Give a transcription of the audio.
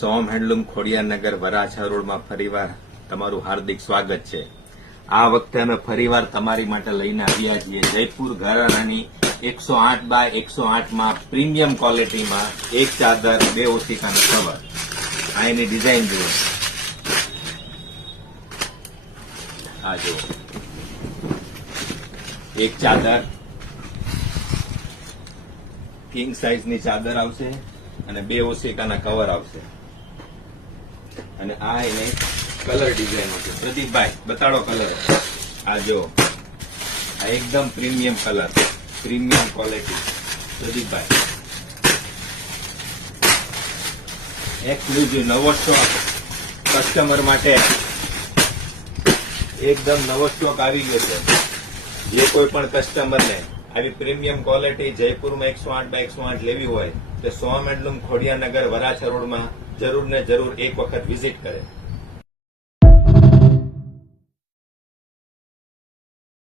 સોમ handloom Khodiyarnagar Varachha રોડમાં ફરીવાર તમારું હાર્દિક સ્વાગત છે। આ વખતે અમે ફરીવાર તમારી માટે લઈને આવ્યા છીએ જયપુર ઘરાનાની 108 બાય 108 માં પ્રીમિયમ ક્વોલિટીમાં એક ચાદર બે ઓશિકાનું કવર। આ એની ડિઝાઇન જુઓ, આ જુઓ, એક ચાદર કિંગ સાઇઝની ચાદર આવશે અને બે ઓશિકાના કવર આવશે અને આ એને કલર ડિઝાઇન છે। પ્રદીપભાઈ બતાડો કલર, આ જો, આ એકદમ પ્રીમિયમ કલર, પ્રીમિયમ ક્વોલિટી। પ્રદીપભાઈ એક્સક્લુઝિવ નવો સ્ટોક કસ્ટમર માટે, એકદમ નવો સ્ટોક આવી ગયો છે। જે કોઈ પણ કસ્ટમરને આવી પ્રીમિયમ ક્વોલિટી જયપુરમાં 108 બાય 108 લેવી હોય તો સોમ હેન્ડલૂમ ખોડિયારનગર વરાછા રોડમાં જરૂર ને જરૂર એક વખત વિઝિટ કરે।